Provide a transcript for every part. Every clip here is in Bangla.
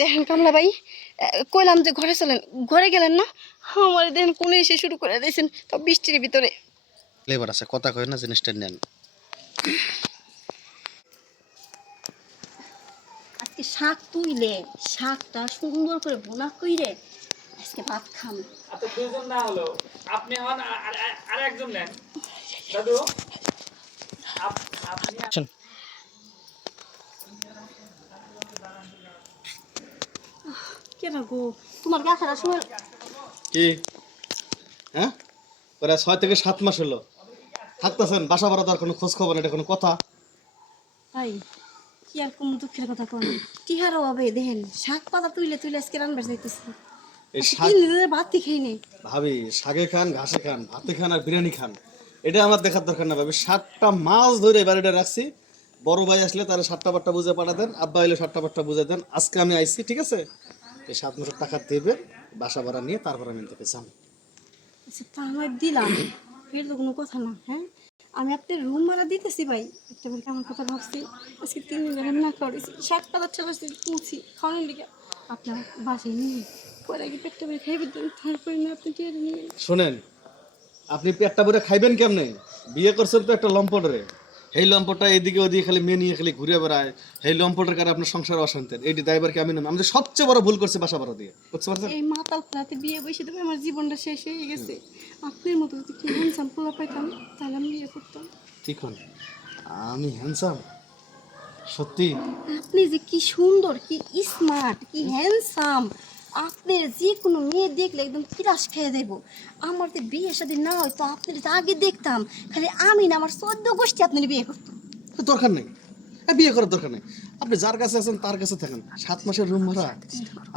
দেখেন কামলা ভাই, কইলাম যে ঘরে চলেন, ঘরে গেলেন না? আমার দেখেন কোনে এসে শুরু করে দিয়েছেন, তো বৃষ্টির ভিতরে। লেবার আছে, কথা কয় না, জিনিসটা নেন। আজকে শাক তুইলে, শাকটা সুন্দর করে ভুনা কইরে আজকে ভাত খাম। আচ্ছা দুজন না হলো আপনি হন আর একজন নেন দাদু। আপনি কেন গো, তোমার গাছাটা সময় কি হ্যাঁ, প্রায় 6 থেকে 7 মাস হলো থাকতেছেন, বাসা ভাড়া দেওয়ার কোনো খোঁজ খবর, এটা কোনো কথা? ভাই কি আর কোন দুঃখের কথা কোন, টিহার অভাবে দেখেন শাক পাতা তুইলে তুইলে আজকে রান্নার যাইতেছি। এই আজকে শাক 3 দিন ধরে ভাত খেয়ে নেই। ভাবি, শাকে খান, ঘাসে খান, ভাতে খান আর বিরিয়ানি খান, এটা আমার দেখার দরকার না ভাবি। 7টা মাস ধরে বাড়িটা রাখছি, বড় ভাই আসলে তারা 7টা 8টা বুঝে পাঠা দেন, আব্বা এলে 7টা 8টা বুঝে দেন। আজকে আমি আইছি, ঠিক আছে? এই 7 মাসের টাকা দেবে, বাসা ভাড়া নিয়ে তারপর আমি থেকে যাম। আচ্ছা তা আমার দিলাম, এর তো কোনো কথা না। হ্যাঁ আমি আপনার রুম ভাড়া দিতেছি ভাই, একটা বলতে আমার কথা ভাবছি। আজকে 3 দিন ধরে না করেছি, শাক পাতা চলেছি তুলছি খাওয়ানোর লিগে। আপনার বাসায় নিয়ে পরে আগে পেটটা বের খাইবে দেন, তারপরে না আপনি টিয়ার নিয়ে। শোনেন, আপনি পেটটা ভরে খাইবেন কেমনে? বিয়ে করছেন তো একটা লম্পটরে, এই লম্পটটা এদিকে ওদিকে খালি মেয়ে নিয়ে খালি ঘুরে বেড়ায়, এই লম্পটের কারণে আপনার সংসার অশান্তের, এইটি দায়বার কি আমি নেব? আমি যে সবচেয়ে বড় ভুল করছি বাসা ভাড়া দিয়ে, বুঝতে পারছেন? এই মাতাল রাতে বিয়ে বসে দেবে, আমার জীবনটা শেষ হয়ে গেছে। আপনার মতো যদি কি হ্যান্ডসাম পোলা পাইতাম তাহলে আমি বিয়ে করতাম। ঠিক হন, আমি হ্যান্ডসাম সত্যি? আপনি যে কি সুন্দর, কি স্মার্ট, কি হ্যান্ডসাম, আপনার যে কোনো মেয়ে দেখলে একদম কিরাস খেয়ে দেবো। আমার তো বিয়ে শাদী না হয় তো আপনার তো আগে দেখতাম, খালি আমি না আমার 14 গোষ্ঠী আপনার বিয়ে করতাম। দরকার নেই, বিয়ে করার দরকার নেই। আপনি যার কাছে আছেন তার কাছে থাকেন। 7 মাসের রুম ভাড়া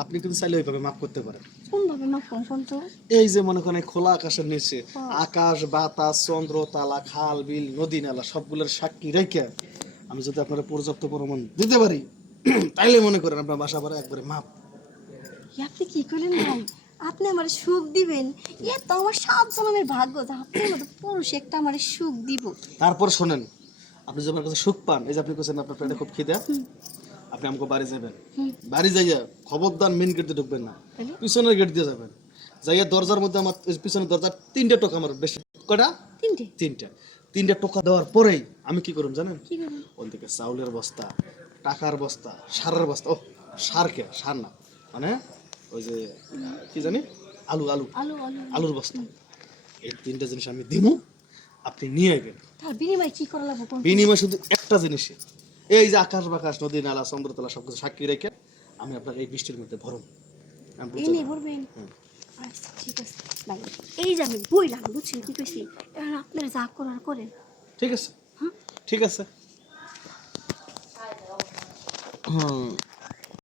আপনি কিন্তু চাইলে ওইভাবে মাফ করতে পারেন। কোনভাবে মাফ কোন তো? এই যে মনে করেন খোলা আকাশের নিচে আকাশ বাতাস চন্দ্র তালা খাল বিল নদী নালা সবগুলোর সাক্ষী রেখে আমি যদি আপনারা পর্যাপ্ত প্রমাণ দিতে পারি, তাইলে মনে করেন আপনার বাসা ভাড়া একবারে মাপ। আপনি কি করলেন ভাই, আপনি আমার সুখ দিবেন, এ তো আমার 7 জন্মের ভাগ্য যে আপনার মতো পুরুষ একটা আমার সুখ দিব। তারপর শোনেন, আপনি যদি আমার কাছে সুখ পান, এই যে আপনি কোথায় আপনার পেটে খুব খিদে, আপনি আমাকে বাড়ি যাবেন, বাড়ি যাইয়া খবরদার মেন গেট দিয়ে ঢুকবেন না, পিছনের গেট দিয়ে যাবেন। যাইয়া দরজার মধ্যে আমার পিছনের দরজার 3টে টোকা, আমার বেশি কটা, 3টে টোকা দেওয়ার পরেই আমি কি করুন জানেন? কি করবেন? ওই থেকে চাউলের বস্তা, টাকার বস্তা, সারের বস্তা, ও সার কে সার না, মানে ওই যে কি জানি আলু আলু আলু আলু আলুর বস্তা, এই 3টে জিনিস আমি দিমু, আপনি নিয়ে গেলেন। তার বিনিময়ে কি করা লাগবে কোন? বিনিময় শুধু একটা জিনিসে, এই যে আকাশ বাকাশ নদী নালা চন্দ্রতলা সবকিছু সাক্ষী রেখে আমি আপনাকে এই বৃষ্টির মধ্যে ভরম। এই নিয়ে বলবেন? আচ্ছা ঠিক আছে ভাই, এই যে আমি বইলাম বুঝছেন কি কইছি, এখন আপনারা যা করার করেন। ঠিক আছে, হ্যাঁ ঠিক আছে। হুম